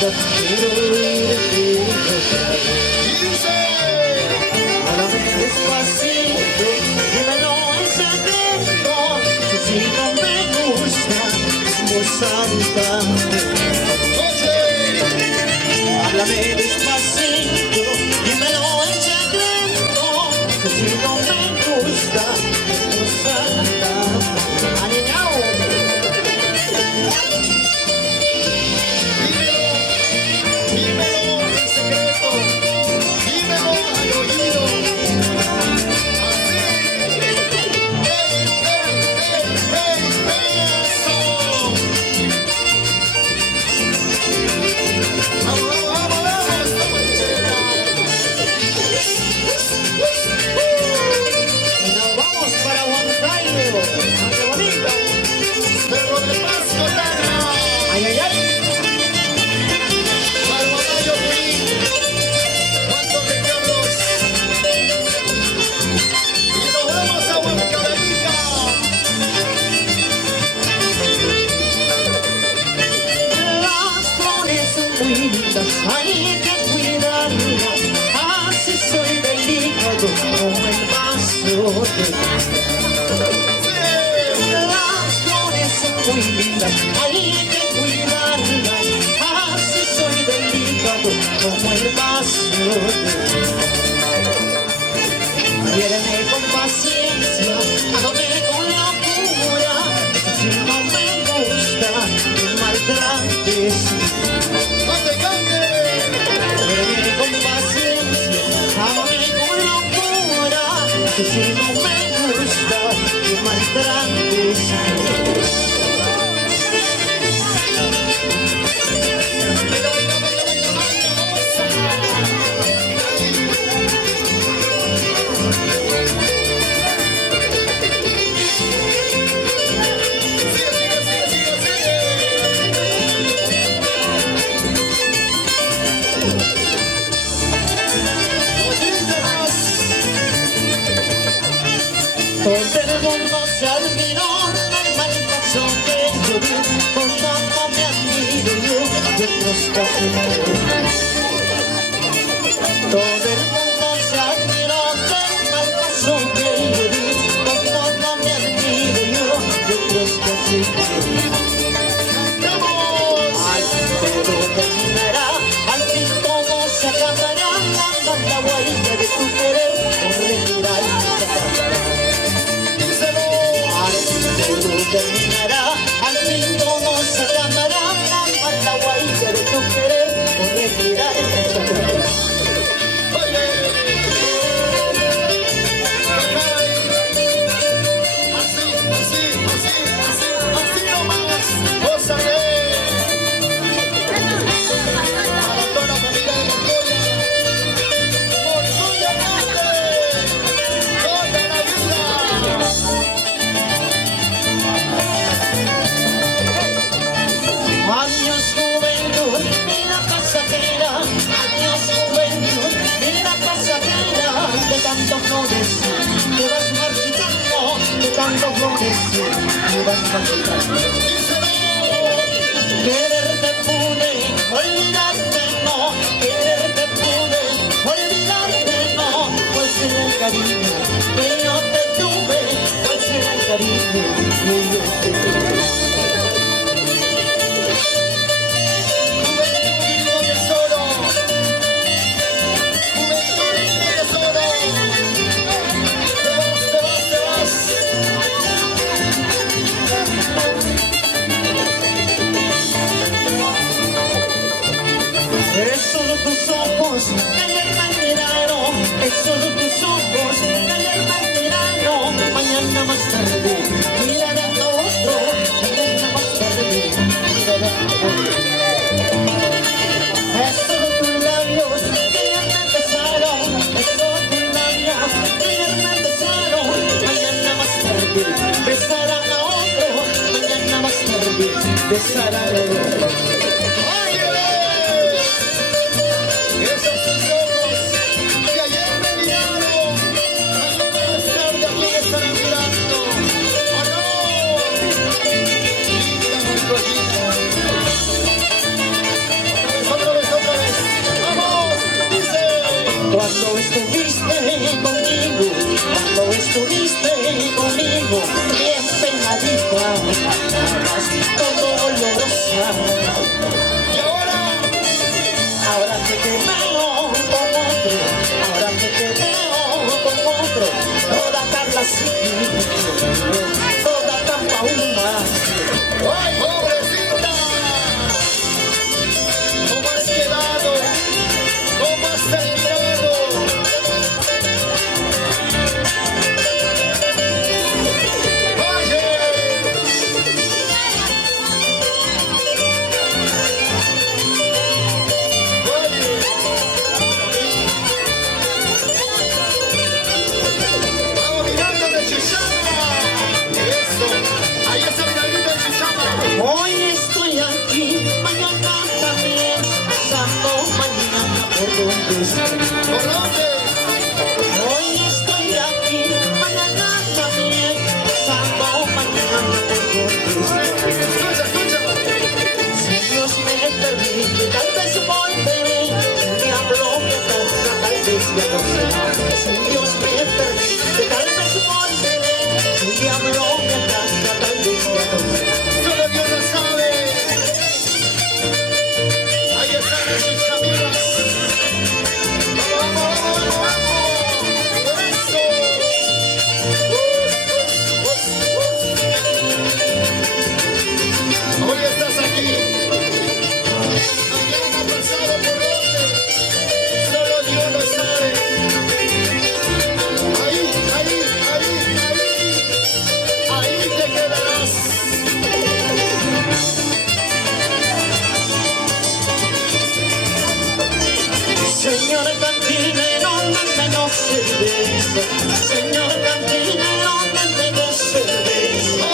linda, quiero irte otra vez. Háblame despacito, dímelo en secreto, que si no me gusta, es voz alta. Háblame despacito, dímelo en secreto, que si no me gusta, es voz alta. ¡Aniñao! Dímelo en secreto, dímelo al oído. Así. Eso. Vamos, vamos, vamos, Tomanchera. Y nos vamos para Huancayo. ¡Qué bonito! Cerro de Pasco, Tana. ¡Ay, ay, ay! Mayo, ¿cuántos recuerdos? Y nos vamos a Huancavelica. Las flores son muy lindas, hay que cuidarlas. Así soy delicado como el vaso de Las flores son muy lindas, hay que cuidarlas. Así soy delicado como el vaso de Quiéreme con paciencia, hágame con locura. Si no me gusta, me maltrates. ¡No te cambies! Quiéreme con paciencia, hágame con locura. Si no me gusta, me maltrates. Todo el mundo se admiró del mal paso que yo vi, como no me admiro yo de otros casi no. Todo el mundo se admiró del mal paso que yo vi, como no me admiro yo de otros casi no. Al fin todo terminará, al fin todo se acabará, la huella de tu querer corregirá y se acabará. Todo terminará, al fin todo se acabará, la huella de tu querer corregirá y se acabará. Así nomás, gózale. Para toda la familia de Montoya Grande, toda la vida. Adiós juventud, vida pasajera, adiós juventud, vida pasajera, de tanto florecer, te vas marchitando, de tanto florecer, te vas marchitando. Quererte pude, olvidarte no, quererte pude, olvidarte no, pues era el cariño que yo te tuve, pues era el cariño que yo te tuve. Esos tus ojos que ayer me miraron, esos tus ojos que ayer me miraron, mañana más tarde miraré a otro, mañana más tarde miraré a otro. Esos tus labios que ayer me besaron, esos tus labios que ayer me besaron, mañana más tarde besarán a otro, mañana más tarde besarán a otro. Esos tus ojos que ayer me miraron, mañana más tarde a quién estarán mirando. ¡Oh no! Linda Montoyita. estuviste conmigo, bien pegadita, dolorosa. Y ahora, ahora que te veo con otro, ahora que te veo con otro, toda Carla City, toda Tampauma. ¡ay, pobrecita! ¿Cómo has quedado? ¿Cómo has terminado? ¡Oye! ¡Vamos, Miranda de Chichama! ¡Eso! ¡Ahí está Mirandita de Chichama! Hoy estoy aquí, mañana también, pasando mañana por donde estoy. ¿Por dónde? Hoy estoy aquí, mañana también, pasando mañana por donde estoy. Escucha, escucha. Si Dios me permite, tal vez volveré. Si me habló mi casa, tal vez ya no sé. Si Dios me permite, tal vez volveré. Si me habló mi casa, tal vez ya no sé. Solo Dios lo sabe. Ahí están sus amigas. Vamos, vamos, vamos, vamos. Eso. Hoy estás aquí. Mañana pasado por dónde. Solo Dios lo sabe. Ahí, ahí, ahí, ahí. Ahí te quedarás. Señor cantinero, menos cerveza. Señor cantinero, menos cerveza.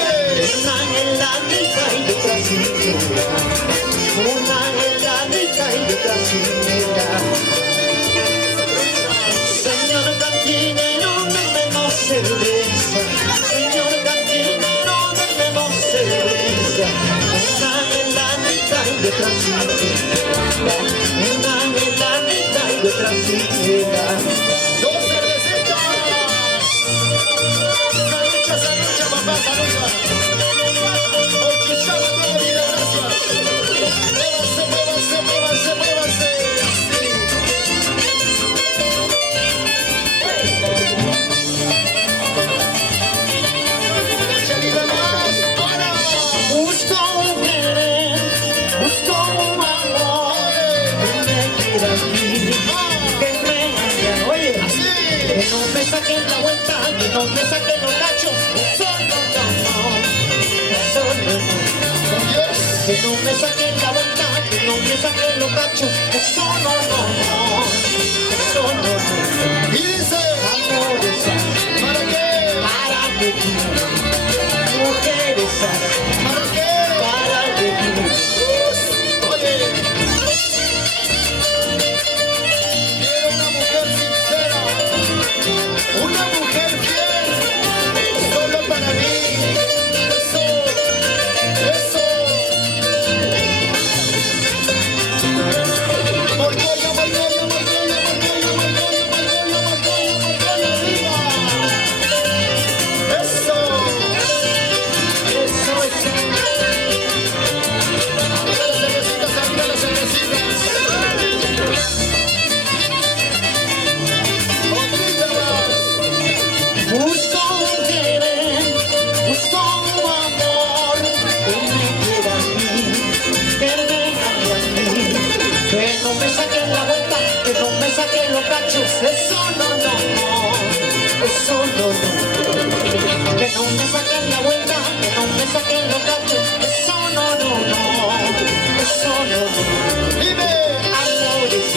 Una en la rica y otra sin ella. Una en la rica y otra sin ella. Señor cantinero, menos cerveza. Señor cantinero, menos cerveza. Una en la rica y otra sin ella. Una en la rica y otra sin ella. ¡Dos cervecitas! ¡Salucha, salucha, papá, salucha! Porque ya va toda la vida, gracias. Muévanse, muévanse, muévanse, muévanse. Así. Échale más, ahora. Busco un querer, busco un amor que me quiera aquí, que me haga, oye, Así. que no me saquen la vuelta, que no me saquen los cachos, eso no, eso no, Con Dios. que no me saquen la vuelta, que no me saquen los cachos, eso no, eso no, Y dice, amores, ¿para qué? para que tú, mujeres, ¿Para qué? para que tú. Oye, quiero una mujer sincera, una mujer fiel, solo para mí. Eso, eso. Morgoya, morgoya, morgoya, morgoya, morgoya, morgoya, morgoya, morgoya, arriba. Eso. Arriba las cervecitas, arriba las cervecitas. Otrita más. Busco un querer, busco un amor que me quiera a mí, que me ame a mí, que no me saquen la vuelta, que no me saquen los cachos, eso no, eso no, que no me saquen la vuelta, que no me saquen los cachos, eso no, eso no, Dime, amores,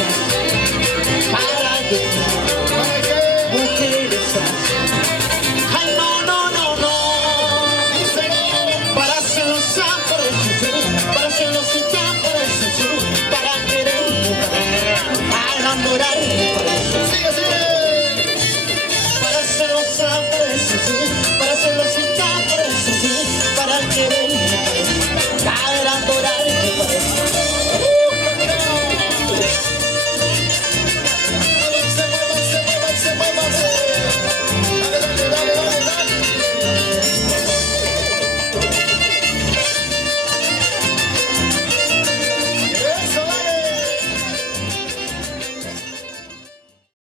para que ¿para qué? mujeres, ay no, Díselo. para hacerlos por eso sí, para hacerlos por eso sí, para quererme, para enamorarme por eso, Sigue, sigue. para hacerlos por eso sí, para hacerlos por eso sí, para quererme por eso, para enamorarme por eso.